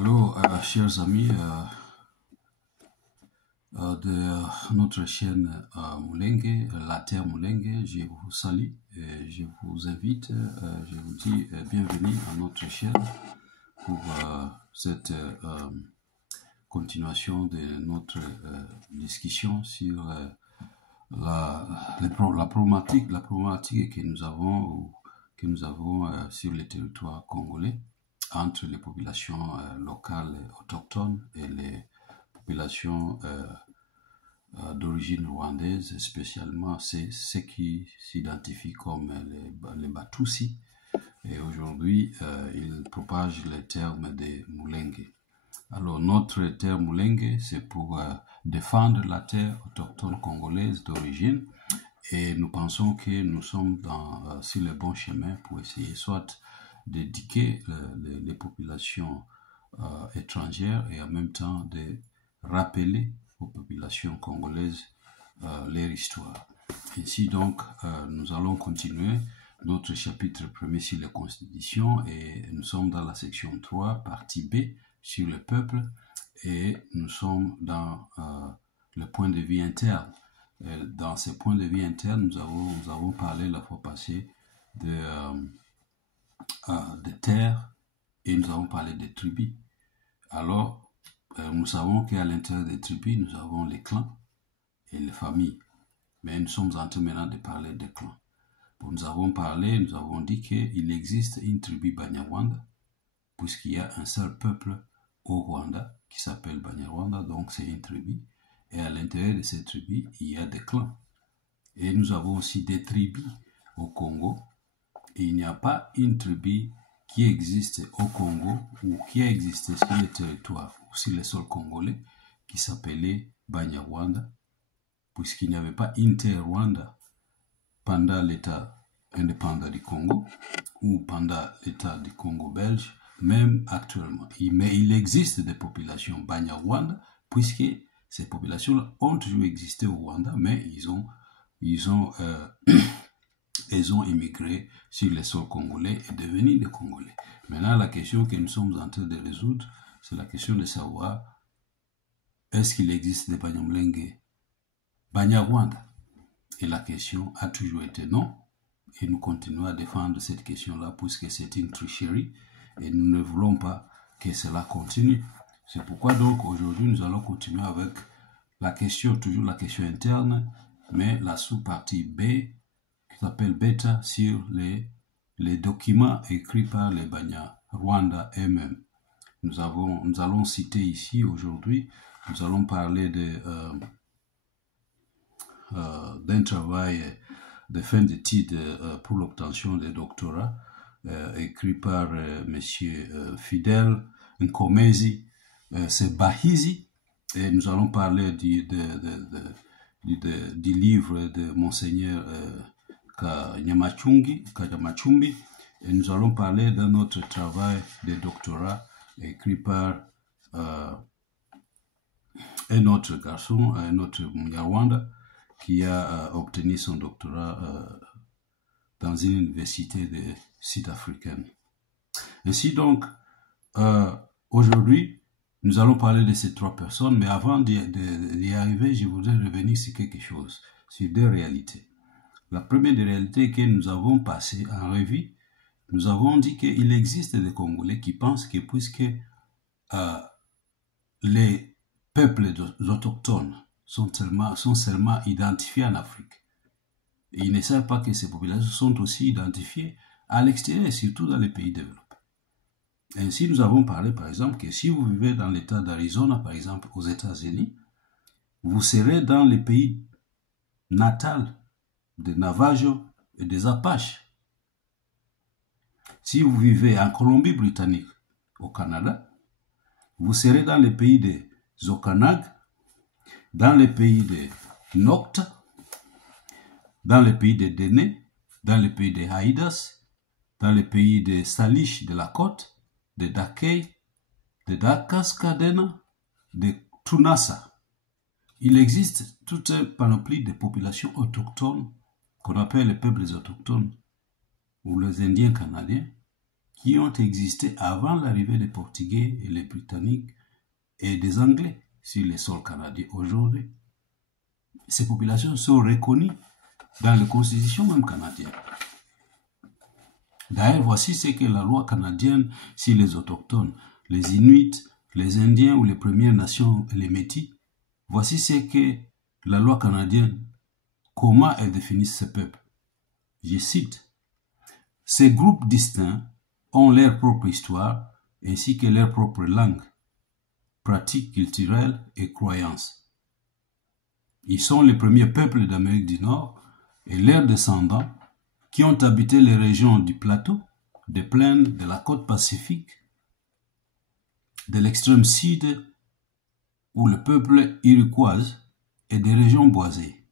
Allô, chers amis de notre chaîne Mulenge, La Terre Mulenge, je vous salue et je vous invite, je vous dis bienvenue à notre chaîne pour cette continuation de notre discussion sur la problématique que nous avons, sur le territoire congolais, entre les populations locales autochtones et les populations d'origine rwandaise, spécialement ceux qui s'identifient comme les Batusi. Et aujourd'hui, ils propagent le terme de Mulenge. Alors, notre terme Mulenge, c'est pour défendre la terre autochtone congolaise d'origine. Et nous pensons que nous sommes sur le bon chemin pour essayer soit d'éduquer les populations étrangères et en même temps de rappeler aux populations congolaises leur histoire. Ainsi donc, nous allons continuer notre chapitre 1er sur la Constitution et nous sommes dans la section 3, partie B, sur le peuple, et nous sommes dans le point de vue interne. Dans ces points de vue internes, nous avons parlé la fois passée de terres et nous avons parlé des tribus. Alors, nous savons qu'à l'intérieur des tribus, nous avons les clans et les familles. Mais nous sommes en train maintenant de parler des clans. Nous avons dit qu'il existe une tribu Banyarwanda, puisqu'il y a un seul peuple au Rwanda qui s'appelle Banyarwanda, donc c'est une tribu. Et à l'intérieur de cette tribu, il y a des clans. Et nous avons aussi des tribus au Congo. Et il n'y a pas une tribu qui existe au Congo ou qui a existé sur le territoire ou sur le sol congolais qui s'appelait Banyarwanda, puisqu'il n'y avait pas Inter-Rwanda pendant l'État indépendant du Congo ou pendant l'État du Congo belge, même actuellement. Mais il existe des populations Banyarwanda, puisque ces populations-là ont toujours existé au Rwanda, mais ils ont immigré sur les sols congolais et devenus des Congolais. Maintenant, la question que nous sommes en train de résoudre, c'est la question de savoir est-ce qu'il existe des Banyarwanda? Et la question a toujours été non. Et nous continuons à défendre cette question-là puisque c'est une tricherie et nous ne voulons pas que cela continue. C'est pourquoi donc aujourd'hui nous allons continuer avec la question, toujours la question interne, mais la sous-partie B qui s'appelle Beta sur les documents écrits par les Banyarwanda eux-mêmes. Nous allons citer ici aujourd'hui, nous allons parler d'un travail de fin d'études pour l'obtention des doctorats écrit par monsieur Fidel Nkomezi Sebahizi, et nous allons parler du livre de Monseigneur Kanyamachumbi, et nous allons parler d'un autre travail de doctorat écrit par un autre garçon, un autre Munyarwanda, qui a obtenu son doctorat dans une université sud-africaine. Ainsi donc, aujourd'hui, nous allons parler de ces trois personnes, mais avant d'y arriver, je voudrais revenir sur quelque chose, sur deux réalités. La première des réalités que nous avons passées en revue, nous avons dit qu'il existe des Congolais qui pensent que puisque les peuples autochtones sont seulement identifiés en Afrique, et ils ne savent pas que ces populations sont aussi identifiées à l'extérieur, surtout dans les pays développés. Ainsi, nous avons parlé, par exemple, que si vous vivez dans l'État d'Arizona, par exemple, aux États-Unis, vous serez dans les pays natals des Navajo et des Apaches. Si vous vivez en Colombie-Britannique, au Canada, vous serez dans les pays des Zokanag, dans les pays des Nokta, dans les pays des Dene, dans les pays des Haïdas, dans les pays des Salish de la côte, de Dakey, de Dakaskadena, de Tunasa. Il existe toute une panoplie de populations autochtones qu'on appelle les peuples autochtones ou les Indiens canadiens qui ont existé avant l'arrivée des Portugais et les Britanniques et des Anglais sur les sols canadiens aujourd'hui. Ces populations sont reconnues dans la constitution même canadienne. D'ailleurs, voici ce que la loi canadienne sur les autochtones, les Inuits, les Indiens ou les Premières Nations et les Métis. Voici ce que la loi canadienne, comment elle définit ces peuples. Je cite, « Ces groupes distincts ont leur propre histoire ainsi que leur propre langue, pratiques culturelles et croyances. Ils sont les premiers peuples d'Amérique du Nord et leurs descendants qui ont habité les régions du plateau, des plaines, de la côte pacifique, de l'extrême sud où le peuple iroquois et des régions boisées.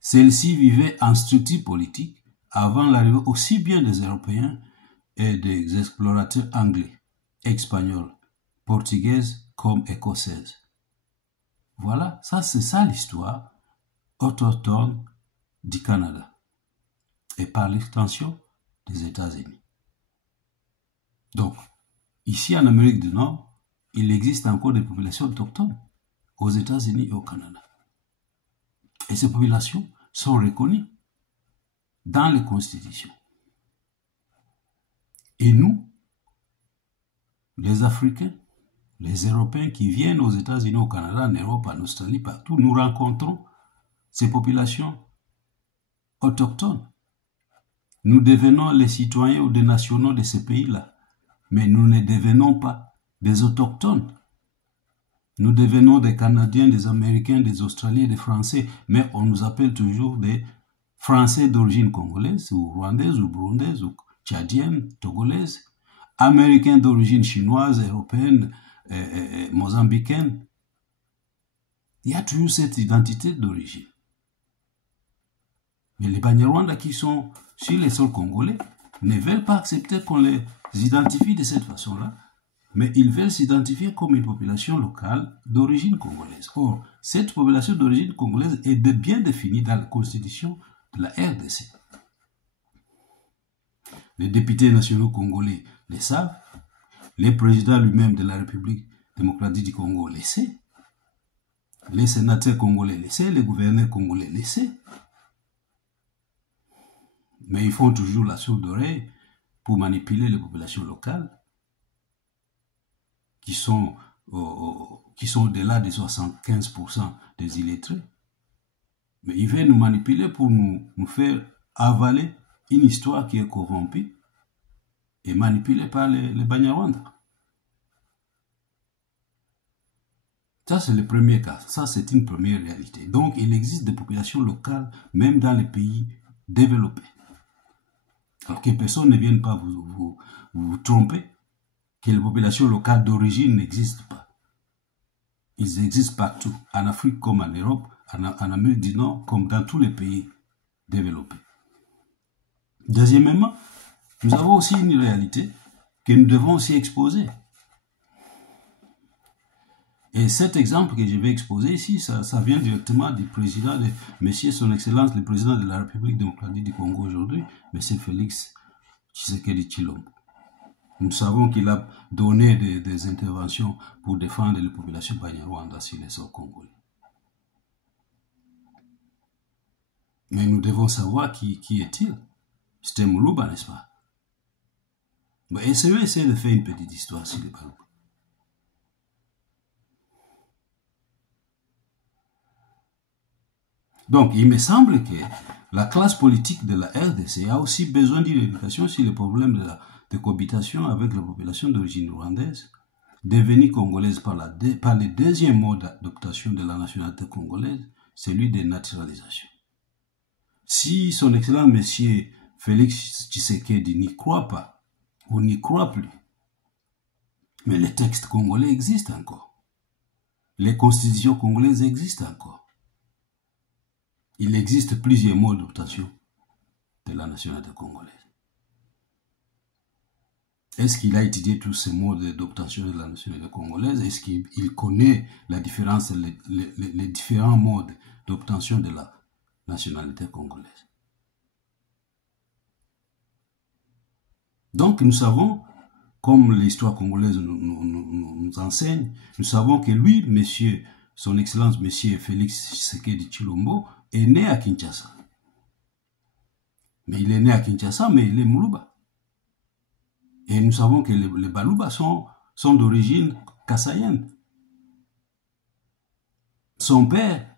Celles-ci vivaient en structure politique avant l'arrivée aussi bien des Européens et des explorateurs anglais, espagnols, portugaises comme écossaises. Voilà, ça c'est ça l'histoire autochtone du Canada et par l'extension des États-Unis. Donc, ici en Amérique du Nord, il existe encore des populations autochtones aux États-Unis et au Canada. Et ces populations sont reconnues dans les constitutions. Et nous, les Africains, les Européens qui viennent aux États-Unis, au Canada, en Europe, en Australie, partout, nous rencontrons ces populations autochtones. Nous devenons les citoyens ou des nationaux de ces pays-là, mais nous ne devenons pas des autochtones. Nous devenons des Canadiens, des Américains, des Australiens, des Français, mais on nous appelle toujours des Français d'origine congolaise, ou rwandaise, ou burundaise, ou tchadienne, togolaise, Américains d'origine chinoise, européenne, mozambicaine. Il y a toujours cette identité d'origine. Mais les Banyarwanda qui sont sur les sols congolais ne veulent pas accepter qu'on les identifie de cette façon-là, mais ils veulent s'identifier comme une population locale d'origine congolaise. Or, cette population d'origine congolaise est bien définie dans la constitution de la RDC. Les députés nationaux congolais le savent, le président lui-même de la République démocratique du Congo le sait, les sénateurs congolais le savent, les gouverneurs congolais le savent. Mais ils font toujours la sourde oreille pour manipuler les populations locales qui sont au-delà de 75% des illettrés. Mais ils veulent nous manipuler pour nous faire avaler une histoire qui est corrompue et manipulée par les Banyarwanda. Ça, c'est le premier cas. Ça, c'est une première réalité. Donc, il existe des populations locales, même dans les pays développés. Alors que personne ne vienne pas vous tromper que les populations locales d'origine n'existent pas. Ils existent partout, en Afrique comme en Europe, en Amérique du Nord, comme dans tous les pays développés. Deuxièmement, nous avons aussi une réalité que nous devons aussi exposer. Et cet exemple que je vais exposer ici, ça vient directement du président de Monsieur Son Excellence, le président de la République démocratique du Congo aujourd'hui, Monsieur Félix Tshisekedi Tshilombo. Nous savons qu'il a donné des interventions pour défendre les populations banyarwanda sur les sols congolais. Mais nous devons savoir qui est-il. C'était Moulouba, n'est-ce pas? Essayez de faire une petite histoire sur les Balouba. Donc, il me semble que la classe politique de la RDC a aussi besoin d'une éducation sur les problèmes de cohabitation avec la population d'origine rwandaise, devenue congolaise par le deuxième mode d'adoption de la nationalité congolaise, celui de naturalisation. Si son excellent monsieur Félix Tshisekedi n'y croit pas, ou n'y croit plus, mais les textes congolais existent encore. Les constitutions congolaises existent encore. Il existe plusieurs modes d'obtention de la nationalité congolaise. Est-ce qu'il a étudié tous ces modes d'obtention de la nationalité congolaise? Est-ce qu'il connaît la différence, les différents modes d'obtention de la nationalité congolaise? Donc nous savons, comme l'histoire congolaise nous enseigne, nous savons que lui, son Excellence, Monsieur Félix Tshisekedi Tshilombo, est né à Kinshasa. Mais il est né à Kinshasa, mais il est Moulouba. Et nous savons que les Balouba sont d'origine kassaïenne. Son père,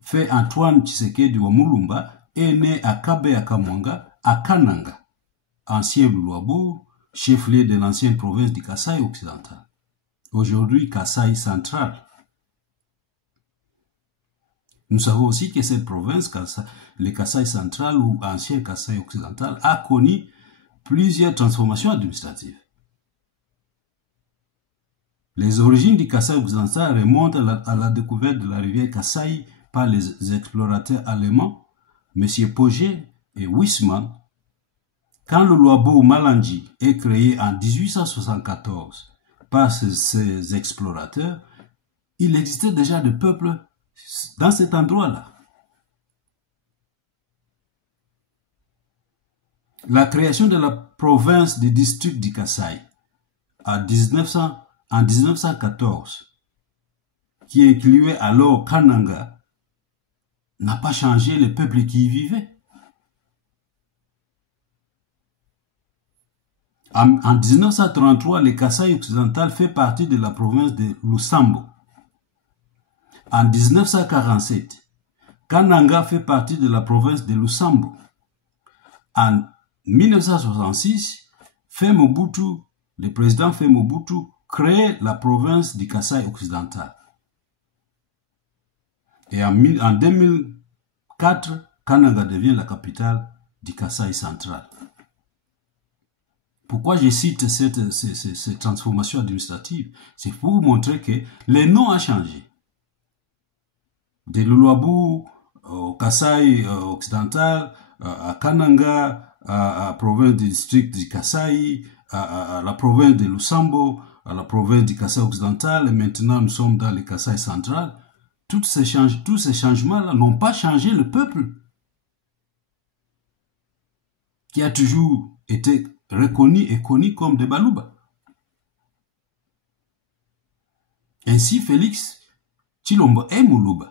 fait Antoine Tshisekedi wa Mulumba, est né à Kabe-Akamwanga, à Kananga, ancien Louabo, chef-lieu de l'ancienne province du Kasaï occidental. Aujourd'hui, Kasaï central. Nous savons aussi que cette province, le Kasaï central ou ancien Kasaï occidental, a connu plusieurs transformations administratives. Les origines du Kasaï occidental remontent à la découverte de la rivière Kasaï par les explorateurs allemands, M. Pogé et Wisman. Quand le Luabo Malangi est créé en 1874 par ces explorateurs, il existait déjà des peuples dans cet endroit-là. La création de la province du district du Kasaï en 1914, qui incluait alors Kananga, n'a pas changé les peuples qui y vivaient. En 1933, le Kasaï occidental fait partie de la province de Lusambo. En 1947, Kananga fait partie de la province de Lusambo. En 1966, le président Mobutu crée la province du Kasaï occidental. Et en 2004, Kananga devient la capitale du Kasaï central. Pourquoi je cite cette transformation administrative? C'est pour vous montrer que le nom a changé. De Luluabu au Kasaï occidental, à Kananga, à la province du district du Kasaï, à la province de Lusambo, à la province du Kasaï occidental, et maintenant nous sommes dans le Kasaï central. Tous ces changements-là n'ont pas changé le peuple qui a toujours été reconnu et connu comme des Balouba. Ainsi, Félix Tshilombo est Moulouba.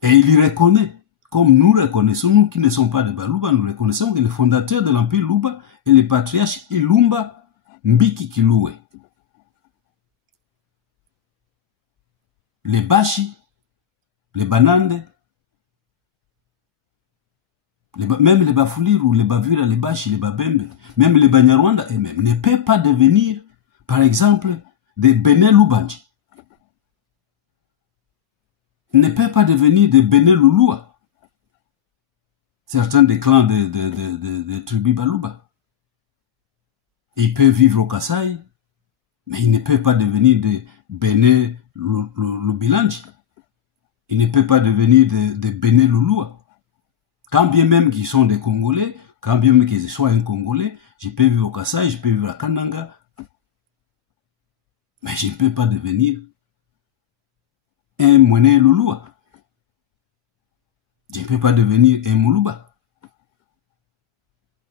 Et il y reconnaît, comme nous reconnaissons, nous qui ne sommes pas des Balouba, nous reconnaissons que le fondateur de l'Empire Luba est le patriarche Ilumba Mbiki Kiloué. Les Bashi, les Banande, même les Bafuliru, les Bavira, les Bashi, les Babembe, même les Banyarwanda et même ne peuvent pas devenir, par exemple, des Béné Lubanji. Ne peuvent pas devenir des Béné Louloua. Certains des clans de tribus Balouba. Ils peuvent vivre au Kasaï, mais ils ne peuvent pas devenir des Béné Loubilanji. Ils ne peuvent pas devenir des Béné Louloua. Quand bien même qu'ils sont des Congolais, quand bien même qu'ils soient un Congolais, je peux vivre au Kasaï, je peux vivre à Kananga, mais je ne peux pas devenir un Mouné Louloua. Je ne peux pas devenir un Moulouba.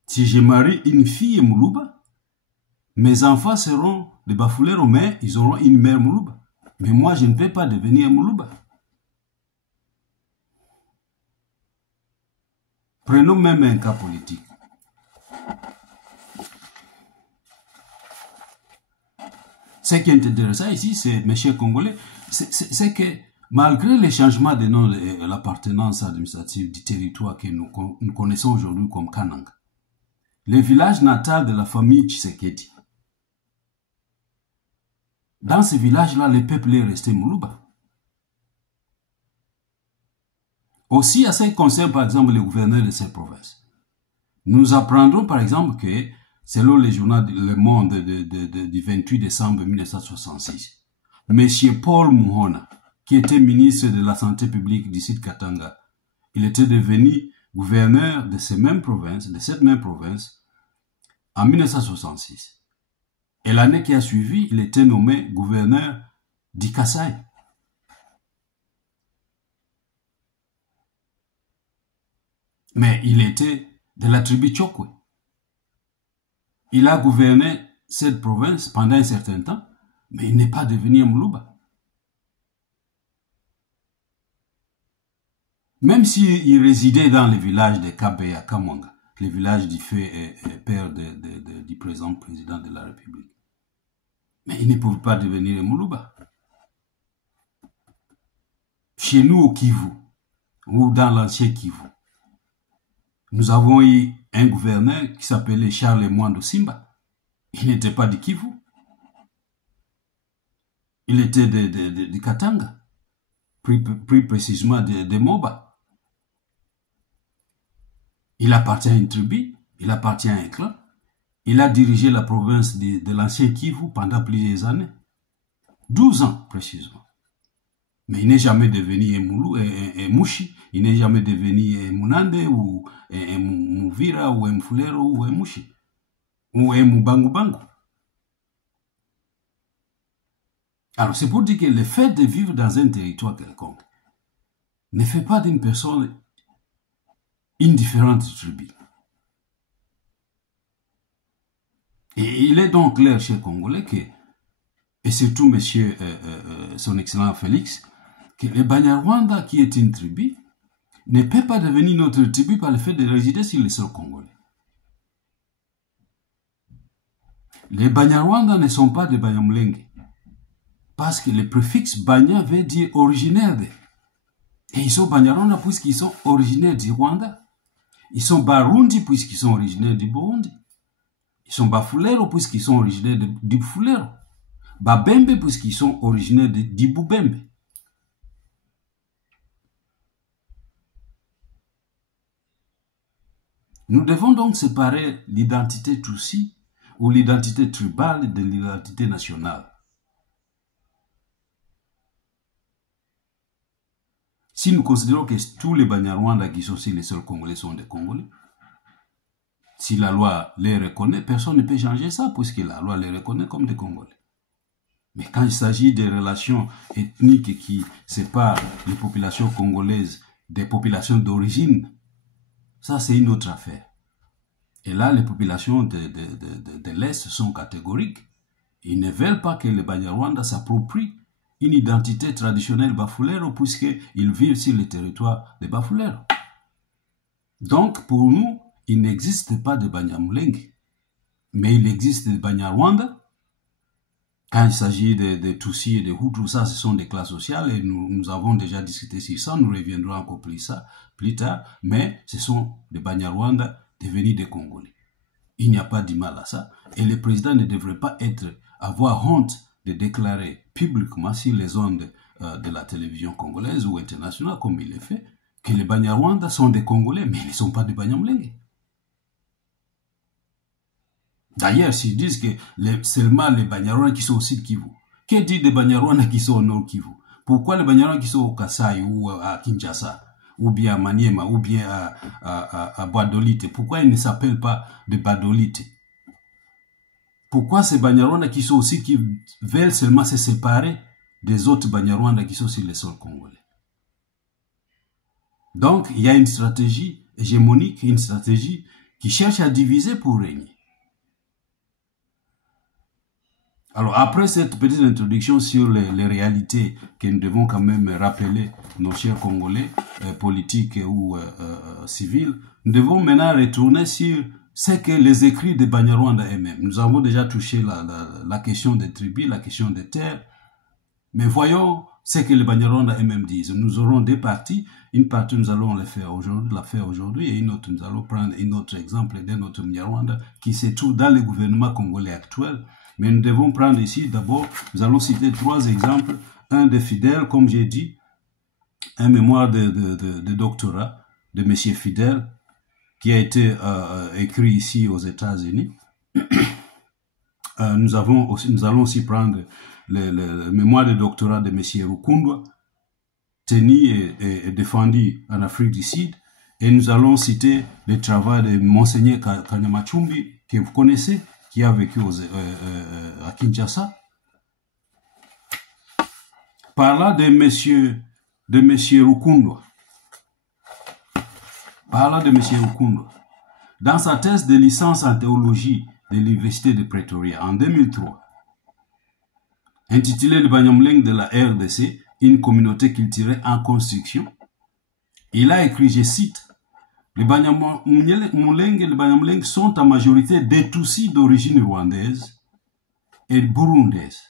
Si je marie une fille Moulouba, mes enfants seront des Bafouleros, mais ils auront une mère Moulouba. Mais moi, je ne peux pas devenir un Moulouba. Prenons même un cas politique. Ce qui est intéressant ici, c'est, mes chers Congolais, c'est que malgré les changements de nom et l'appartenance administrative du territoire que nous connaissons aujourd'hui comme Kananga, le village natal de la famille Tshisekedi, dans ce village-là, le peuple est resté Moulouba. Aussi, à ce qui concerne, par exemple, les gouverneurs de cette province, nous apprendrons, par exemple, que, selon le journal Le Monde du 28 décembre 1966, M. Paul Muhona, qui était ministre de la Santé publique du sud Katanga, il était devenu gouverneur de cette même province, en 1966. Et l'année qui a suivi, il était nommé gouverneur du Kasaï. Mais il était de la tribu Chokwe. Il a gouverné cette province pendant un certain temps, mais il n'est pas devenu un Moulouba. Même s'il résidait dans le village de Kabeya Kamwanga, le village du feu et père du président de la République. Mais il ne pouvait pas devenir un Moulouba. Chez nous au Kivu, ou dans l'ancien Kivu, nous avons eu un gouverneur qui s'appelait Charles Mwando Simba. Il n'était pas du Kivu. Il était de Katanga, plus précisément de Moba. Il appartient à une tribu, il appartient à un clan. Il a dirigé la province de l'ancien Kivu pendant plusieurs années. 12 ans, précisément. Mais il n'est jamais devenu un Mouchi, il n'est jamais devenu un Munande, ou un Mouvira, ou un Mfulero, ou un Mouchi, ou un Mubangu. Alors, c'est pour dire que le fait de vivre dans un territoire quelconque ne fait pas d'une personne une différente tribu. Et il est donc clair chez les Congolais que, et surtout monsieur, son excellent Félix, que le Banyarwanda qui est une tribu ne peut pas devenir notre tribu par le fait de résider sur le sol congolais. Les Banyarwanda ne sont pas des Banyamulenge. Parce que le préfixe Banya veut dire originaire de. Et ils sont Banyarwanda puisqu'ils sont originaires du Rwanda. Ils sont Barundi puisqu'ils sont originaires du Burundi. Ils sont Bafulero puisqu'ils sont originaires du Bafulero. Babembe puisqu'ils sont originaires du Bubembe. Nous devons donc séparer l'identité Tutsi ou l'identité tribale de l'identité nationale. Si nous considérons que tous les Banyarwanda qui sont sur les sols congolais sont des Congolais, si la loi les reconnaît, personne ne peut changer ça, puisque la loi les reconnaît comme des Congolais. Mais quand il s'agit des relations ethniques qui séparent les populations congolaises des populations d'origine, ça c'est une autre affaire. Et là, les populations de l'Est sont catégoriques. Ils ne veulent pas que les Banyarwanda s'approprient une identité traditionnelle bafulero puisqu'ils vivent sur le territoire des Bafulero. Donc, pour nous, il n'existe pas de Banyamulenge, mais il existe des Banyarwanda. Quand il s'agit de Tutsi et de Hutu, ça, ce sont des classes sociales et nous avons déjà discuté sur ça, nous reviendrons encore plus tard, mais ce sont des Banyarwanda devenus des Congolais. Il n'y a pas de mal à ça et le président ne devrait pas avoir honte de déclarer publiquement sur les ondes de la télévision congolaise ou internationale, comme il le fait, que les Banyarwanda sont des Congolais, mais ils ne sont pas des Banyamulenge. D'ailleurs, s'ils disent que seulement les Banyarwanda qui sont au sud Kivu, que dit des Banyarwanda qui sont au nord Kivu? Pourquoi les Banyarwanda qui sont au Kasai ou à Kinshasa, ou bien à Maniema, ou bien à Badolite, pourquoi ils ne s'appellent pas de Badolite? Pourquoi ces Banyarwanda qui sont aussi qui veulent seulement se séparer des autres Banyarwanda qui sont sur le sol congolais? Donc, il y a une stratégie hégémonique, une stratégie qui cherche à diviser pour régner. Alors, après cette petite introduction sur les réalités que nous devons quand même rappeler nos chers Congolais, politiques ou civils, nous devons maintenant retourner sur ce que les écrits de Banyarwanda eux-mêmes. Nous avons déjà touché la question des tribus, la question des terres, mais voyons ce que les Banyarwanda eux-mêmes disent. Nous aurons deux parties. Une partie, nous allons la faire aujourd'hui, et une autre, nous allons prendre un autre exemple d'un autre Banyarwanda qui se trouve dans le gouvernement congolais actuel. Mais nous devons prendre ici, d'abord, nous allons citer trois exemples. Un de Fidèle, comme j'ai dit, un mémoire de doctorat de M. Fidèle, qui a été écrit ici aux États-Unis. Nous allons aussi prendre le mémoire de doctorat de M. Rukundwa, tenu et défendu en Afrique du Sud. Et nous allons citer le travail de Monseigneur Kanyamachumbi, que vous connaissez, qui a vécu à Kinshasa. Parlant de M. Rukundwa. Parlant de M. Rukundwa. dans sa thèse de licence en théologie de l'Université de Pretoria en 2003, intitulée Le Banyamulenge de la RDC, une communauté culturelle en construction, il a écrit, je cite, les Banyamulenge et les Banyamulenge sont en majorité des Tutsis d'origine rwandaise et burundaise.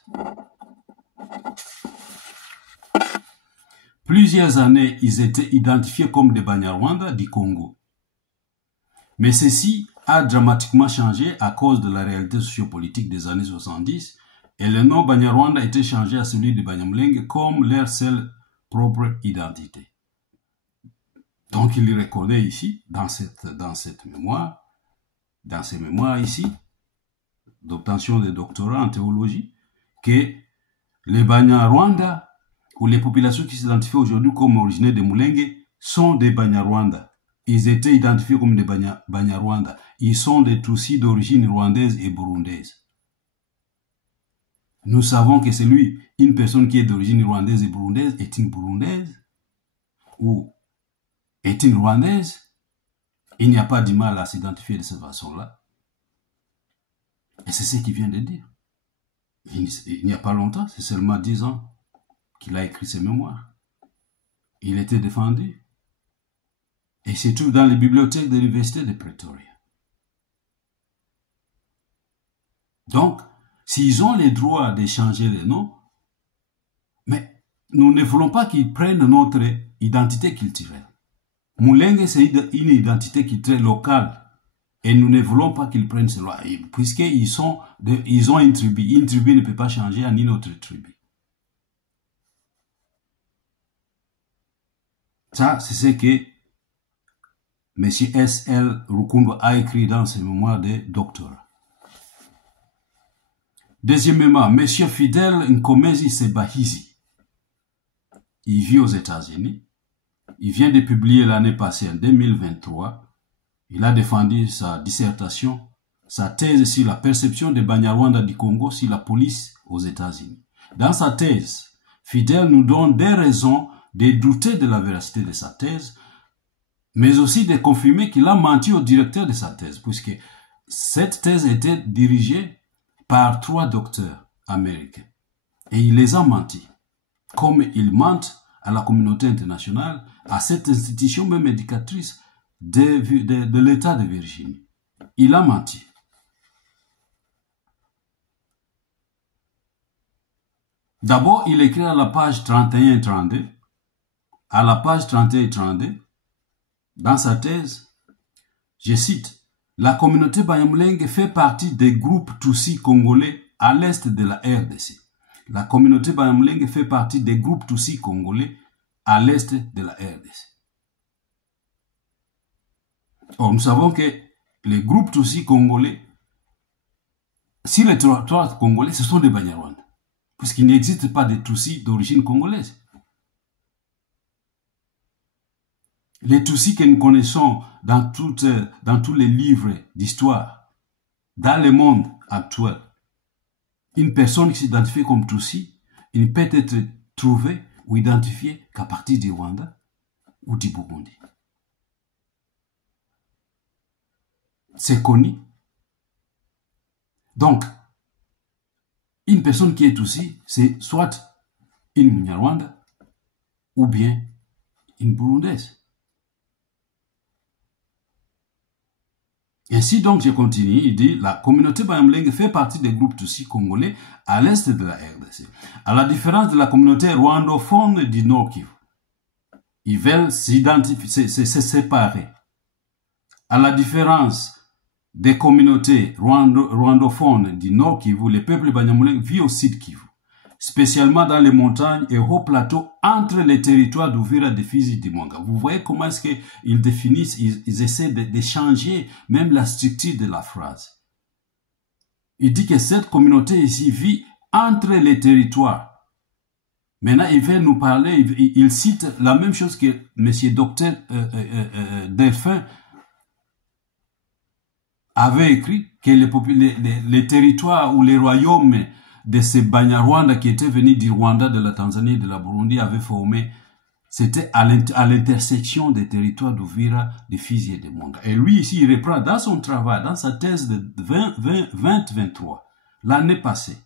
Plusieurs années, ils étaient identifiés comme des Banyarwanda du Congo. Mais ceci a dramatiquement changé à cause de la réalité sociopolitique des années 70 et le nom Banyarwanda a été changé à celui de Banyamulenge comme leur seule propre identité. Donc il reconnaît ici, dans cette mémoire, dans ces mémoires ici, d'obtention de doctorat en théologie, que les Banyarwanda ou les populations qui s'identifient aujourd'hui comme originaires de Mulenge sont des Banyarwanda. Ils étaient identifiés comme des Banyarwanda. Ils sont des Tutsis d'origine rwandaise et burundaise. Nous savons que une personne qui est d'origine rwandaise et burundaise est une burundaise ou est une rwandaise. Il n'y a pas de mal à s'identifier de cette façon-là. Et c'est ce qu'il vient de dire. Il n'y a pas longtemps, c'est seulement 10 ans qu'il a écrit ses mémoires. Il était défendu. Et c'est tout dans les bibliothèques de l'Université de Pretoria. Donc, s'ils ont le droit de changer les noms, mais nous ne voulons pas qu'ils prennent notre identité culturelle. Mulenge, c'est une identité culturelle locale. Et nous ne voulons pas qu'ils prennent cela, puisqu'ils ont une tribu. Une tribu ne peut pas changer en une autre tribu. Ça, c'est ce que M. S.L. Rukundo a écrit dans ses mémoires de doctorat. Deuxièmement, M. Fidel Nkomezi Sebahizi. Il vit aux États-Unis. Il vient de publier l'année passée, en 2023. Il a défendu sa dissertation, sa thèse sur la perception des Banyarwanda du Congo sur la police aux États-Unis. Dans sa thèse, Fidel nous donne des raisons de douter de la véracité de sa thèse, mais aussi de confirmer qu'il a menti au directeur de sa thèse, puisque cette thèse était dirigée par 3 docteurs américains. Et il les a menti, comme il ment à la communauté internationale, à cette institution même éducatrice de l'État de Virginie. Il a menti. D'abord, il écrit à la page 31 et 32, à la page 31 et 32, dans sa thèse, je cite, « La communauté Banyamulenge fait partie des groupes Tutsis congolais à l'est de la RDC. La communauté Banyamulenge fait partie des groupes Tutsis congolais à l'est de la RDC. » Or, nous savons que les groupes Tutsis congolais, si les territoires congolais, ce sont des Banyarwanda, puisqu'il n'existe pas de Tutsis d'origine congolaise. Les Tutsis que nous connaissons dans tous les livres d'histoire, dans le monde actuel, une personne qui s'identifie comme Tutsi, il ne peut être trouvée ou identifiée qu'à partir du Rwanda ou du Burundi. C'est connu. Donc, une personne qui est Tutsi, c'est soit une Munyarwanda ou bien une Burundaise. Ainsi donc, je continue, il dit, la communauté Banyamulenge fait partie des groupes Tutsis congolais à l'est de la RDC. À la différence de la communauté rwandophone du Nord Kivu. Ils veulent s'identifier, se séparer. À la différence des communautés rwandophones du Nord Kivu, le peuple Banyamulenge vit au Sud Kivu, spécialement dans les montagnes et hauts plateaux entre les territoires d'Uvira, de Fizi et de Mwenga. Vous voyez comment est-ce qu'ils définissent, ils essaient de changer même la structure de la phrase. Il dit que cette communauté ici vit entre les territoires. Maintenant, il vient nous parler, il cite la même chose que M. Dr Delphin avait écrit, que les territoires ou les royaumes de ces Banyarwanda qui étaient venus du Rwanda, de la Tanzanie et de la Burundi avaient formé c'était à l'intersection des territoires d'Uvira, de Fizi et de Mwenga. Et lui, ici, il reprend dans son travail, dans sa thèse de 2023, l'année passée.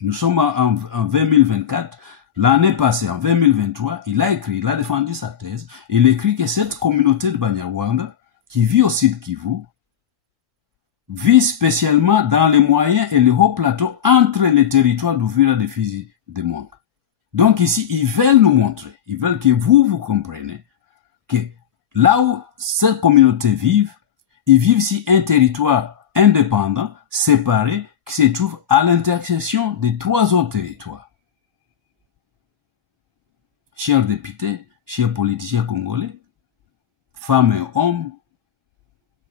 Nous sommes en 2024. L'année passée, en 2023, il a défendu sa thèse. Il écrit que cette communauté de Banyarwanda, qui vit au Sud Kivu, vit spécialement dans les moyens et les hauts plateaux entre les territoires d'Uvira, de Fizi et de Mwenga. Donc ici, ils veulent nous montrer, ils veulent que vous compreniez que là où cette communauté vit, ils vivent sur un territoire indépendant, séparé, qui se trouve à l'intersection des 3 autres territoires. Chers députés, chers politiciens congolais, femmes et hommes,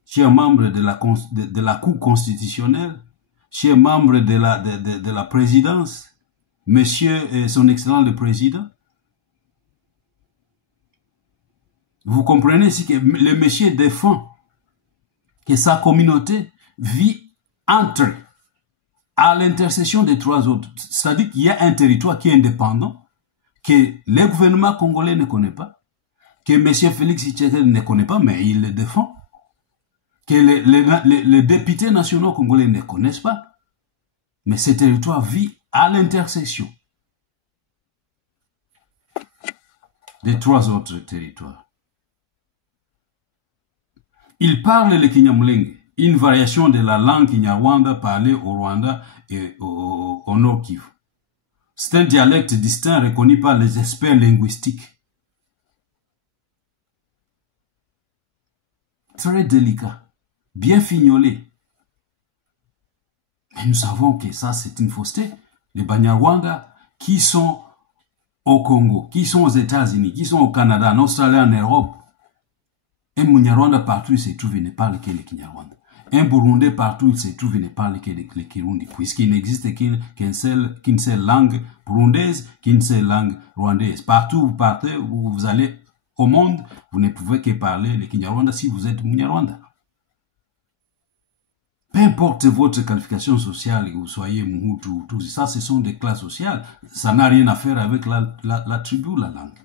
chers membres de la Cour constitutionnelle, chers membres de la présidence, Monsieur et son Excellence le Président, vous comprenez ici que le monsieur défend que sa communauté vit entre, à l'intersection des 3 autres. C'est-à-dire qu'il y a un territoire qui est indépendant, que le gouvernement congolais ne connaît pas, que monsieur Félix Tshisekedi ne connaît pas, mais il le défend, que les députés nationaux congolais ne connaissent pas, mais ce territoire vit à l'intersection des 3 autres territoires. Il parle le Kinyamulenge, une variation de la langue Kinyarwanda parlée au Rwanda et au Nord Kivu. C'est un dialecte distinct reconnu par les experts linguistiques. Très délicat, bien fignolé. Mais nous savons que ça, c'est une fausseté. Les Banyarwanda qui sont au Congo, qui sont aux États-Unis, qui sont au Canada, en Australie, en Europe, un Munyarwanda partout il se trouve, il ne parle que le Kinyarwanda. Un Burundais partout il se trouve, il ne parle que le Kirundi, puisqu'il n'existe qu'une seule langue burundaise, qu'une seule langue rwandaise. Partout où vous partez, où vous allez au monde, vous ne pouvez que parler le Kinyarwanda si vous êtes Munyarwanda. Peu importe votre qualification sociale, que vous soyez Mhutu, tout ça, ce sont des classes sociales. Ça n'a rien à faire avec la tribu ou la langue.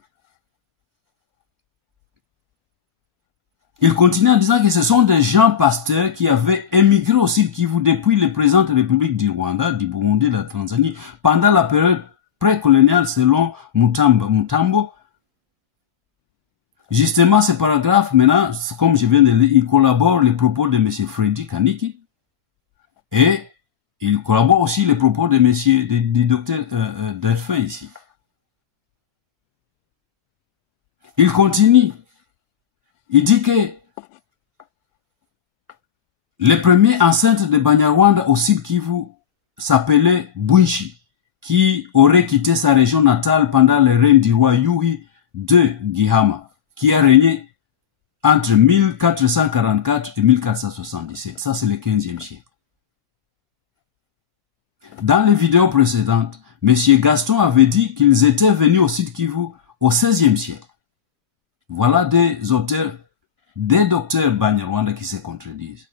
Il continue en disant que ce sont des gens pasteurs qui avaient émigré au Sud Kivu depuis les présentes républiques du Rwanda, du Burundi et de la Tanzanie pendant la période précoloniale selon Mutambo. Justement, ce paragraphe, maintenant, comme je viens de le dire, il collabore les propos de M. Freddy Kaniki. Et il collabore aussi les propos de du docteur Delphin ici. Il continue. Il dit que le premier enceinte de Banyarwanda au Sud Kivu s'appelait Bunchi, qui aurait quitté sa région natale pendant le règne du roi Yuhi de Gihama, qui a régné entre 1444 et 1477. Ça, c'est le 15e siècle. Dans les vidéos précédentes, M. Gaston avait dit qu'ils étaient venus au Sud Kivu au XVIe siècle. Voilà des docteurs Banyarwanda qui se contredisent.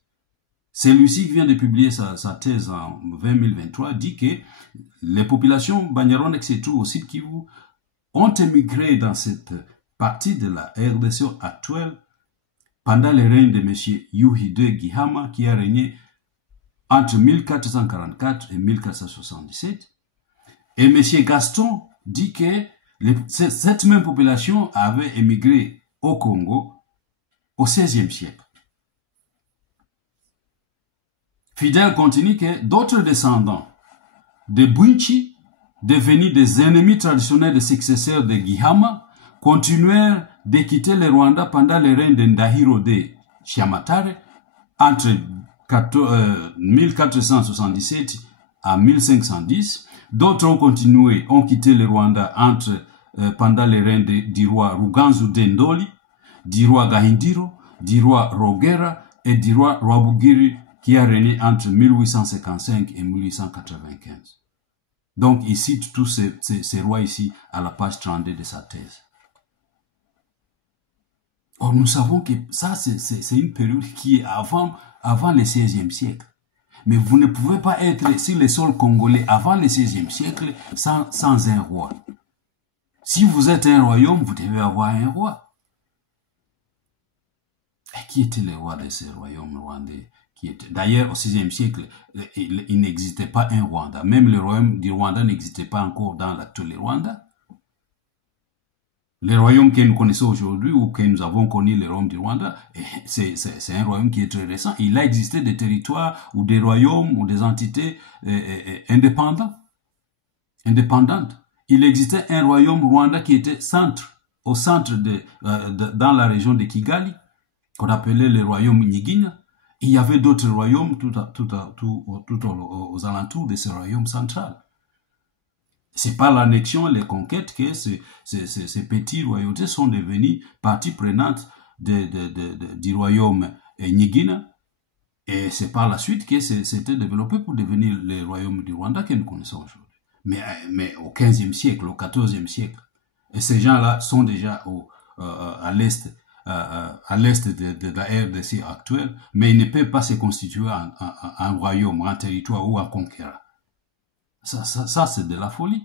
Celui-ci qui vient de publier sa thèse en 2023 dit que les populations Banyarwanda qui se trouvent au Sud Kivu ont émigré dans cette partie de la RDC actuelle pendant le règne de M. Yuhide Gihama qui a régné entre 1444 et 1477. Et M. Gaston dit que cette même population avait émigré au Congo au XVIe siècle. Fidel continue que d'autres descendants de Bunchi, devenus des ennemis traditionnels des successeurs de Gihama, continuèrent de quitter le Rwanda pendant le règne de Ndahiro de Chiamatare entre 1477 à 1510. D'autres ont quitté le Rwanda pendant le règne du roi Ruganzu Dendoli, du roi Gahindiro, du roi Rogera et du roi Rwabugiri qui a régné entre 1855 et 1895. Donc il cite tous ces rois ici à la page 32 de sa thèse. Or nous savons que ça c'est une période qui est avant le XVIe siècle. Mais vous ne pouvez pas être sur le sol congolais avant le XVIe siècle sans un roi. Si vous êtes un royaume, vous devez avoir un roi. Et qui étaient les rois de ces royaumes rwandais? D'ailleurs, au VIe siècle, il n'existait pas un Rwanda. Même le royaume du Rwanda n'existait pas encore dans l'actuel Rwanda. Les royaumes que nous connaissons aujourd'hui ou que nous avons connu, le royaume du Rwanda, c'est un royaume qui est très récent. Il a existé des territoires ou des royaumes ou des entités indépendantes. Il existait un royaume Rwanda qui était au centre dans la région de Kigali, qu'on appelait le royaume Nyiginya. Il y avait d'autres royaumes tout aux alentours de ce royaume central. C'est par l'annexion et les conquêtes que ces petits royautés sont devenus partie prenante du royaume Nyiginya. Et c'est par la suite que c'était développé pour devenir le royaume du Rwanda que nous connaissons aujourd'hui. Mais au XVe siècle, au XIVe siècle. Et ces gens-là sont déjà à l'est de la RDC actuelle, mais ils ne peuvent pas se constituer en royaume, en territoire ou en conquérant. Ça c'est de la folie.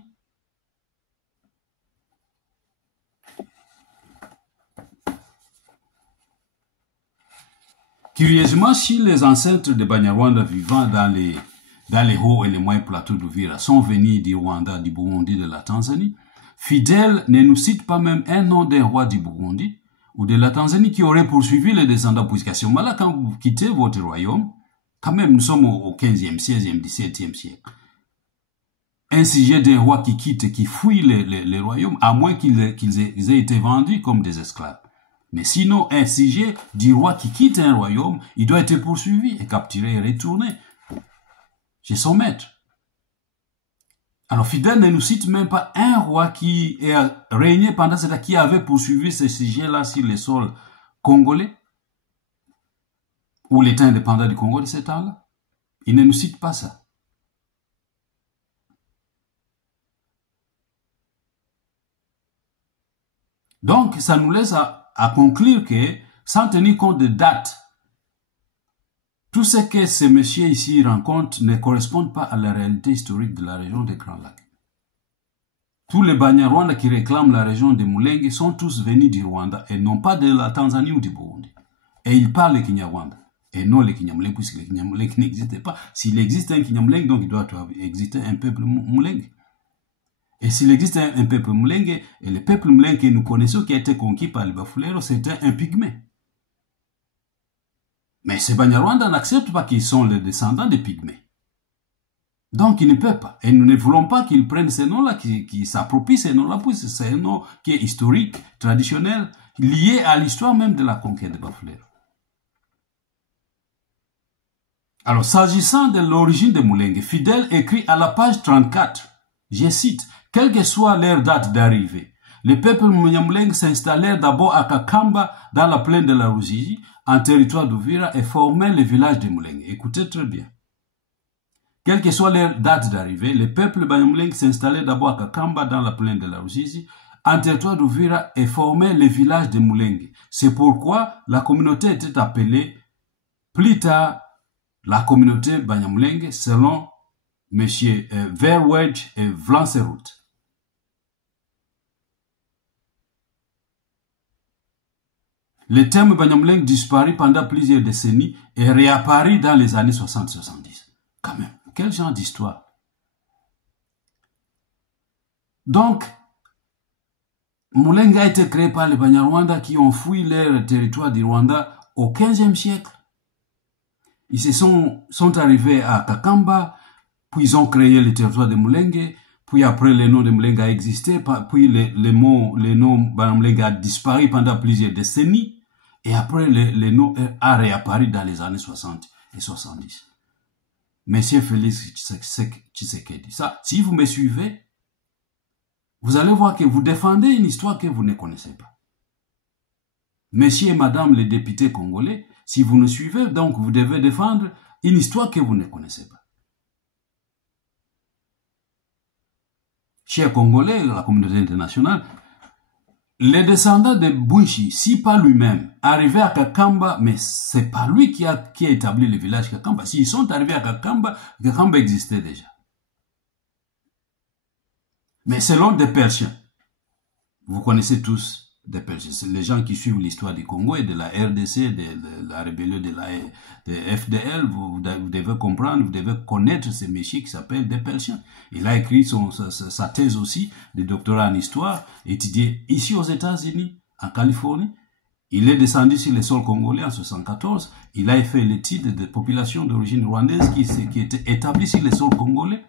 Curieusement, si les ancêtres de Banyarwanda vivant dans les hauts et les moyens plateaux d'Uvira sont venus du Rwanda, du Burundi, de la Tanzanie, Fidèle ne nous cite pas même un nom d'un roi du Burundi ou de la Tanzanie qui aurait poursuivi les descendants, puisqu'à ce moment-là, quand vous quittez votre royaume, quand même, nous sommes au 15e, 16e, 17e siècle. Un sujet d'un roi qui quitte et qui fouille les royaumes, à moins qu'ils aient été vendus comme des esclaves. Mais sinon, un sujet du roi qui quitte un royaume, il doit être poursuivi et capturé et retourné chez son maître. Alors, Fidèle ne nous cite même pas un roi qui a régné pendant ce temps, qui avait poursuivi ce sujet-là sur les sols congolais, ou l'État indépendant du Congo de ce temps-là. Il ne nous cite pas ça. Donc, ça nous laisse à conclure que, sans tenir compte de dates, tout ce que ces messieurs ici rencontrent ne correspond pas à la réalité historique de la région des Grands Lacs. Tous les Banyarwanda qui réclament la région de Mulenge sont tous venus du Rwanda et non pas de la Tanzanie ou du Burundi. Et ils parlent le Kinyarwanda et non le Kinyamulenge, puisque le Kinyamulenge n'existait pas. S'il existe un Kinyamulenge, donc il doit exister un peuple Mulenge. Et s'il existe un peuple Mulenge, et le peuple Mulenge que nous connaissons qui a été conquis par les Bafulero, c'était un pygmée. Mais ces Banyarwanda n'acceptent pas qu'ils sont les descendants des Pygmées. Donc ils ne peuvent pas. Et nous ne voulons pas qu'ils prennent ces noms-là, qu'ils s'approprient ces noms-là, puisque c'est un nom qui est historique, traditionnel, lié à l'histoire même de la conquête de Bafulero. Alors, s'agissant de l'origine de Mulenge, Fidèle écrit à la page 34, je cite, « Quelle que soit leur date d'arrivée, les peuples Mulenge s'installèrent d'abord à Kakamba, dans la plaine de la Ruzizi, en territoire d'Uvira, et formaient le village de Mulenge. » Écoutez très bien. Quelle que soit leur date d'arrivée, les peuples Banyamulenge s'installaient d'abord à Kakamba, dans la plaine de la Ruzizi, en territoire d'Uvira, et formaient le village de Mulenge. C'est pourquoi la communauté était appelée plus tard la communauté Banyamulenge, selon M. Verwedge et Vlanserut. Le terme Banyamulenge disparut pendant plusieurs décennies et réapparut dans les années 60-70. Quand même, quel genre d'histoire. Donc, Mulenge a été créé par les Banyarwanda qui ont fui leur territoire du Rwanda au XVe siècle. Ils sont arrivés à Kakamba, puis ils ont créé le territoire de Mulenge, puis après le nom de Mulenge a existé, puis le nom Banyamulenge a disparu pendant plusieurs décennies. Et après, le nom a réapparu dans les années 60 et 70. Monsieur Félix Tshisekedi, ça, si vous me suivez, vous allez voir que vous défendez une histoire que vous ne connaissez pas. Monsieur et madame les députés congolais, si vous nous suivez, donc vous devez défendre une histoire que vous ne connaissez pas. Chers Congolais, la communauté internationale, les descendants de Bunchi, si pas lui-même, arrivés à Kakamba, mais c'est pas lui qui a établi le village Kakamba. S'ils sont arrivés à Kakamba, Kakamba existait déjà. Mais selon des Persiens. Vous connaissez tous des Pelchiens. Les gens qui suivent l'histoire du Congo et de la RDC, de la rébellion de FDL, vous devez comprendre, vous devez connaître ces messieurs qui s'appellent des Pelchiens. Il a écrit sa thèse aussi de doctorat en histoire, étudié ici aux États-Unis, en Californie. Il est descendu sur les sols congolais en 1974. Il a fait l'étude des populations d'origine rwandaise qui étaient établies sur les sols congolais.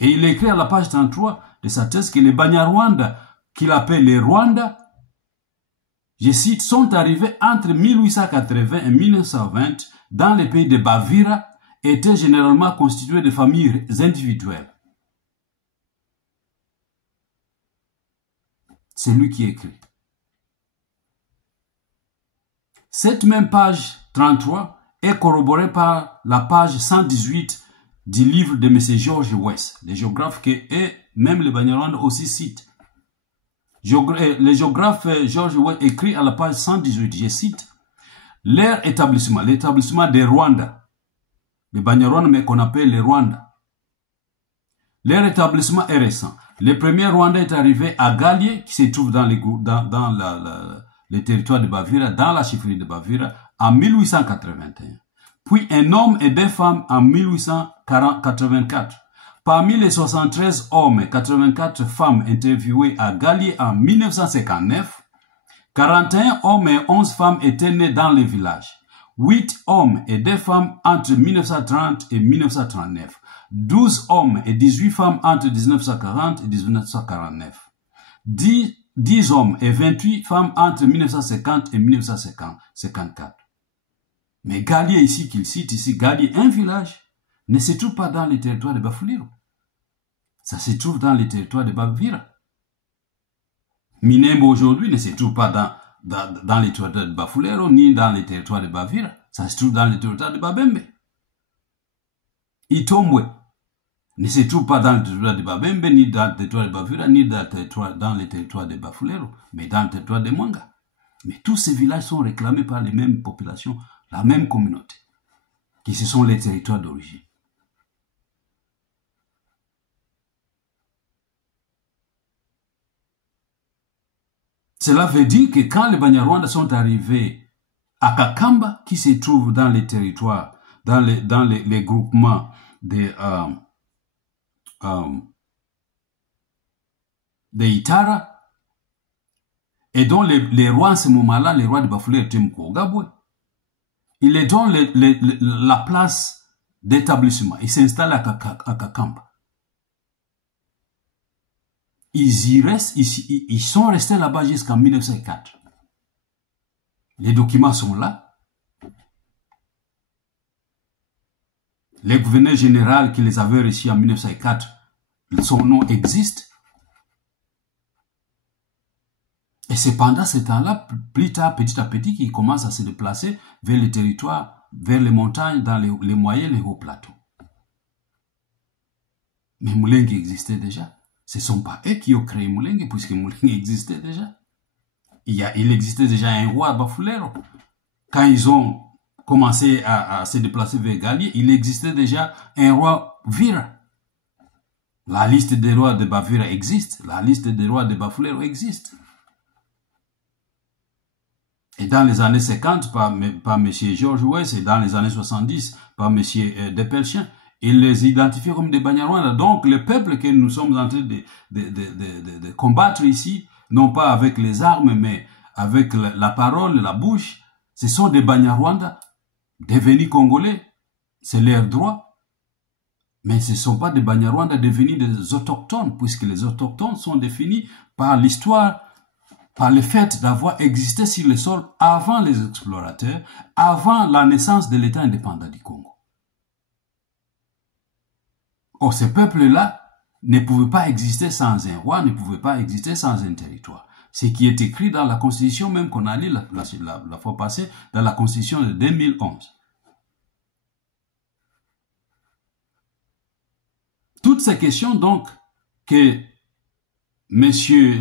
Et il a écrit à la page 33 de sa thèse que les Banyarwanda, qu'il appelle les Rwanda, je cite, sont arrivés entre 1880 et 1920 dans les pays de Bavira, étaient généralement constitués de familles individuelles. C'est lui qui écrit. Cette même page 33 est corroborée par la page 118 du livre de M. George West, le géographe que et même les Banyarwanda aussi citent. Le géographe George West écrit à la page 118, je cite, leur établissement, l'établissement des Rwanda, les Banyarwanda mais qu'on appelle les Rwanda, leur établissement est récent. Le premier Rwanda est arrivé à Galié, qui se trouve dans les territoires de Bavira, dans la chefferie de Bavira, en 1881. Puis un homme et deux femmes en 1884. Parmi les 73 hommes et 84 femmes interviewés à Galié en 1959, 41 hommes et 11 femmes étaient nés dans le village. 8 hommes et 2 femmes entre 1930 et 1939. 12 hommes et 18 femmes entre 1940 et 1949. 10 hommes et 28 femmes entre 1950 et 1954. Mais Galié ici, qu'il cite ici, Galié, un village, ne se trouve pas dans les territoires de Bafuliro. Ça se trouve dans les territoires de Bavira. Minembo aujourd'hui ne se trouve pas dans les territoires de Bafulero, ni dans les territoires de Bavira. Ça se trouve dans les territoires de Babembe. Itombwe ne se trouve pas dans le territoire de Babembe, ni dans le territoire de Bavira, ni dans les territoires de Bafulero, mais dans le territoire de Mwanga. Mais tous ces villages sont réclamés par les mêmes populations, la même communauté, qui ce sont les territoires d'origine. Cela veut dire que quand les Banyarwanda sont arrivés à Kakamba, qui se trouve dans les territoires, dans les groupements de Itara, et dont les rois en ce moment-là, les rois de Bafulero étaient Mkogabwe, il les donne la place d'établissement. Ils s'installent à Kakamba. Ils sont restés là-bas jusqu'en 1904. Les documents sont là. Le gouverneur général qui les avait reçus en 1904, son nom existe. Et c'est pendant ce temps-là, plus tard, petit à petit, qu'ils commencent à se déplacer vers les territoires, vers les montagnes, dans les moyens, les hauts plateaux. Mais Moulengue existait déjà. Ce ne sont pas eux qui ont créé Moulengue, puisque Moulengue existait déjà. Il existait déjà un roi à Bafulero. Quand ils ont commencé à se déplacer vers Galié, il existait déjà un roi Vira. La liste des rois de Bavira existe. La liste des rois de Bafulero existe. Et dans les années 50, par M. George West, et dans les années 70, par M. Depelchien, il les identifie comme des Banyarwanda. Donc, le peuple que nous sommes en train de combattre ici, non pas avec les armes, mais avec la parole, la bouche, ce sont des Banyarwanda devenus Congolais. C'est leur droit. Mais ce ne sont pas des Banyarwanda devenus des autochtones, puisque les autochtones sont définis par l'histoire, par le fait d'avoir existé sur le sol avant les explorateurs, avant la naissance de l'État indépendant du Congo. Or, ces peuples-là ne pouvaient pas exister sans un roi, ne pouvaient pas exister sans un territoire. Ce qui est écrit dans la Constitution, même qu'on a lu la fois passée, dans la Constitution de 2011. Toutes ces questions, donc, que messieurs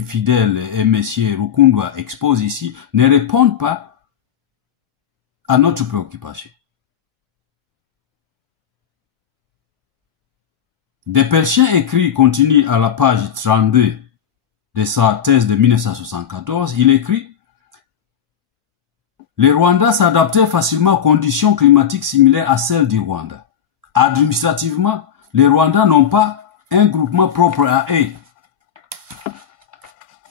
Fidèle et messieurs Rukundwa exposent ici, ne répondent pas à notre préoccupation. Depelchien écrit, continue à la page 32 de sa thèse de 1974, il écrit « Les Rwandais s'adaptaient facilement aux conditions climatiques similaires à celles du Rwanda. Administrativement, les Rwandais n'ont pas un groupement propre à eux.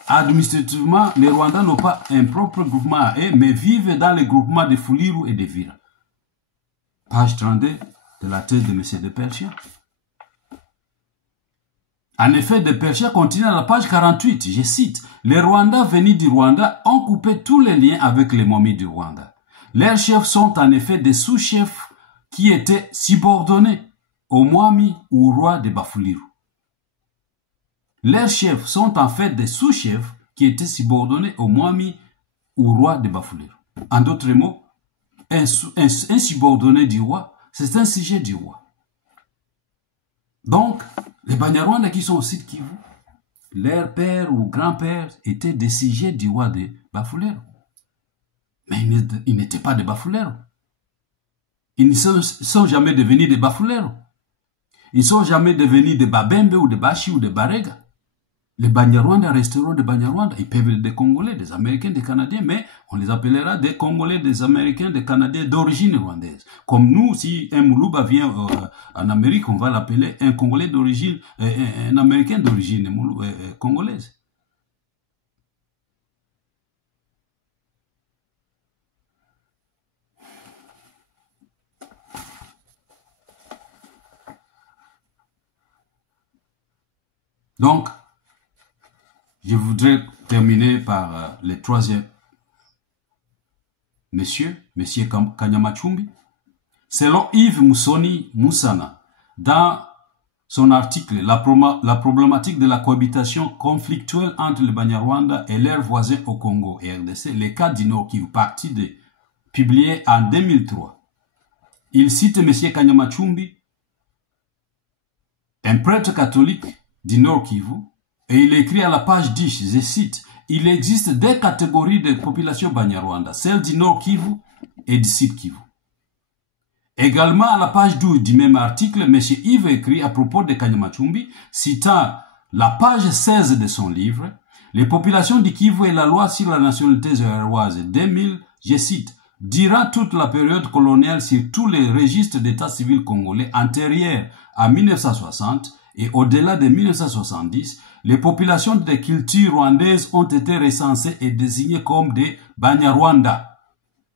Administrativement, les Rwandais n'ont pas un propre groupement à eux, mais vivent dans les groupements de Fuliru et de Vira. » Page 32 de la thèse de M. Deperchia. En effet, Deperchia continue à la page 48, je cite, « Les Rwandais venus du Rwanda ont coupé tous les liens avec les momies du Rwanda. Leurs chefs sont en effet des sous-chefs qui étaient subordonnés aux Mwami ou au roi de Bafuliru. Leurs chefs sont en fait des sous-chefs qui étaient subordonnés aux Mwami ou au roi de Bafuliru. » En d'autres mots, un subordonné du roi, c'est un sujet du roi. Donc, les Banyarwanda qui sont au sud Kivu, leur père ou grand-père étaient des sujets du roi de Bafuliru. Mais ils n'étaient pas des Bafuliru. Ils ne sont jamais devenus des Bafuliru. Ils ne sont jamais devenus des Babembe ou des Bashi ou des Barega. Les Banyarwanda resteront des Banyarwanda. Ils peuvent être des Congolais, des Américains, des Canadiens, mais on les appellera des Congolais, des Américains, des Canadiens d'origine rwandaise. Comme nous, si un Moulouba vient en Amérique, on va l'appeler un Congolais d'origine, un Américain d'origine congolaise. Donc, je voudrais terminer par le troisième monsieur Kanyamachumbi. Selon Yves Moussoni Moussana, dans son article la problématique de la cohabitation conflictuelle entre les Banyarwanda et leurs voisins au Congo et RDC, les cas du Nord Kivu, partie 2, publié en 2003. Il cite M. Kanyamachumbi, un prêtre catholique du Nord Kivu, et il écrit à la page 10, je cite, « Il existe deux catégories de population Banyarwanda, celle du Nord Kivu et du Sud Kivu. » Également à la page 12 du même article, M. Yves écrit à propos de Kanyamachumbi, citant la page 16 de son livre, « Les populations du Kivu et la loi sur la nationalité zéroise 2000, je cite, « durant toute la période coloniale sur tous les registres d'état civil congolais antérieurs à 1960 et au-delà de 1970, les populations des cultures rwandaises ont été recensées et désignées comme des Banyarwanda,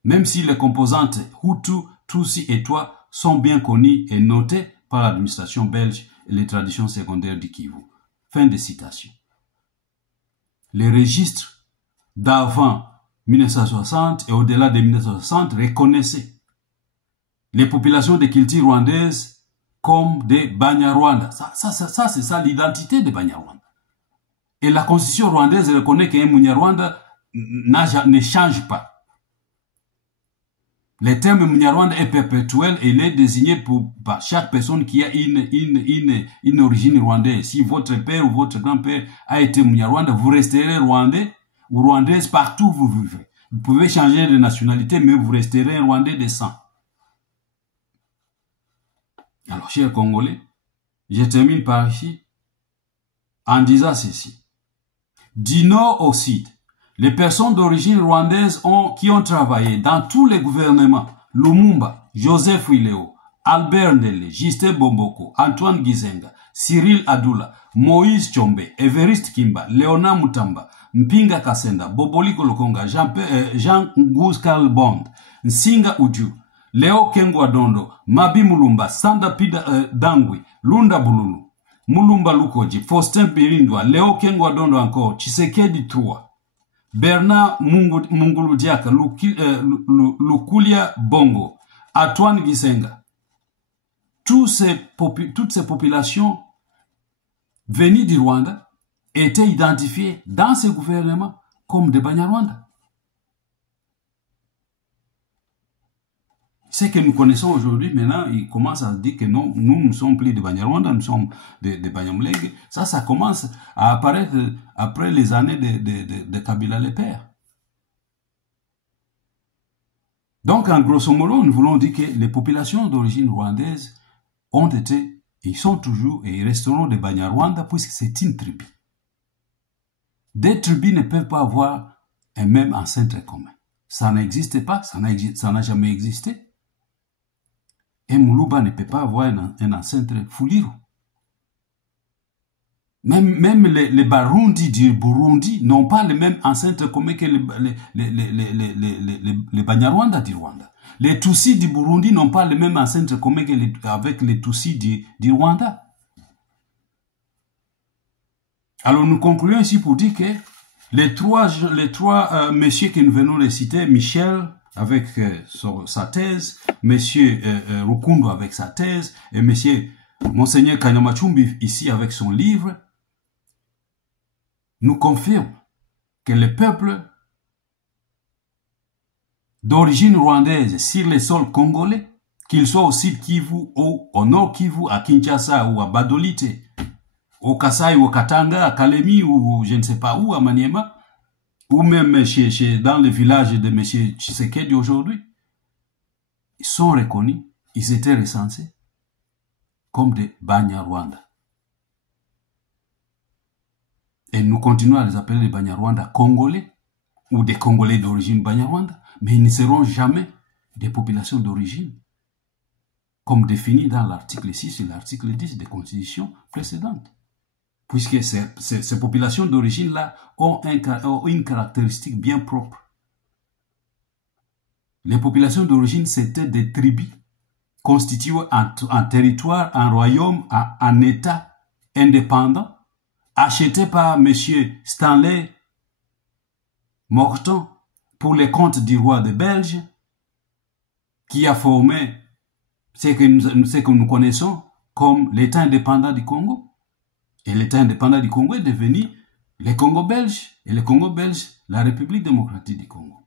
même si les composantes Hutu, Tutsi et Twa sont bien connues et notées par l'administration belge et les traditions secondaires du Kivu. » Fin de citation. Les registres d'avant 1960 et au-delà de 1960 reconnaissaient les populations des cultures rwandaises comme des Banyarwanda. Ça c'est ça l'identité des Banyarwanda. Et la constitution rwandaise reconnaît qu'un Munyarwanda ne change pas. Le terme Munyarwanda est perpétuel et il est désigné pour chaque personne qui a une origine rwandaise. Si votre père ou votre grand-père a été Munyarwanda, vous resterez rwandais ou rwandaise partout où vous vivez. Vous pouvez changer de nationalité, mais vous resterez rwandais de sang. Alors, chers Congolais, je termine par ici en disant ceci. Du nord au sud, les personnes d'origine rwandaise qui ont travaillé dans tous les gouvernements, Lumumba, Joseph Wileo, Albert Ndele, Justin Bomboko, Antoine Gizenga, Cyril Adoula, Moïse Tshombe, Everest Kimba, Léonard Mutamba, Mpinga Kasenda, Boboliko Lokonga, Jean Ngouz Karl Bond, Nsinga Uju, Leo Kengwa Dondo, Mabi Mulumba, Sanda Pida Dangwi, Lunda Bululu, Mulumba Lukoji, Faustin Birindwa, Leo Kengwa Dondo encore, Tshisekedi Trois, Bernard Munguludiaka, Lukulia Bongo, Antoine Gisenga. Toutes ces populations venues du Rwanda étaient identifiées dans ces gouvernements comme des Banyarwanda. Ce que nous connaissons aujourd'hui, maintenant, ils commencent à dire que non, nous ne sommes plus des Banyarwanda, nous sommes des Banyamulenge. Ça commence à apparaître après les années de Kabila le père. Donc, en grosso modo, nous voulons dire que les populations d'origine rwandaise ont été, ils sont toujours et ils resteront des Banyarwanda puisque c'est une tribu. Des tribus ne peuvent pas avoir un même ancêtre commun. Ça n'existe pas, ça n'a jamais existé. Un Muluba ne peut pas avoir un ancêtre Fuliru. Même les Barundi du Burundi n'ont pas le même ancêtre commun que les Banyarwanda du Rwanda. Les Tutsis du Burundi n'ont pas le même ancêtre commun avec les Tutsis du Rwanda. Alors nous concluons ici pour dire que les trois messieurs que nous venons de citer, Michel avec sa thèse, monsieur Rukundo avec sa thèse, et monsieur Monseigneur Kanyamachumbi ici avec son livre, nous confirment que le peuple d'origine rwandaise sur les sols congolais, qu'il soit au sud Kivu ou au nord Kivu, à Kinshasa ou à Badolite, au Kasai ou au Katanga, à Kalemi ou je ne sais pas où, à Maniema, ou même dans le village de M. Tshisekedi aujourd'hui, ils sont reconnus, ils étaient recensés comme des Banyarwanda. Et nous continuons à les appeler les Banyarwanda congolais ou des Congolais d'origine Banyarwanda, mais ils ne seront jamais des populations d'origine, comme défini dans l'article 6 et l'article 10 des constitutions précédentes. Puisque ces populations d'origine-là ont une caractéristique bien propre. Les populations d'origine, c'était des tribus constituées en territoire, en royaume, en État indépendant, achetés par M. Stanley Morton pour les comptes du roi de Belge, qui a formé ce que nous connaissons comme l'État indépendant du Congo. Et l'État indépendant du Congo est devenu le Congo belge, et le Congo belge, la République démocratique du Congo.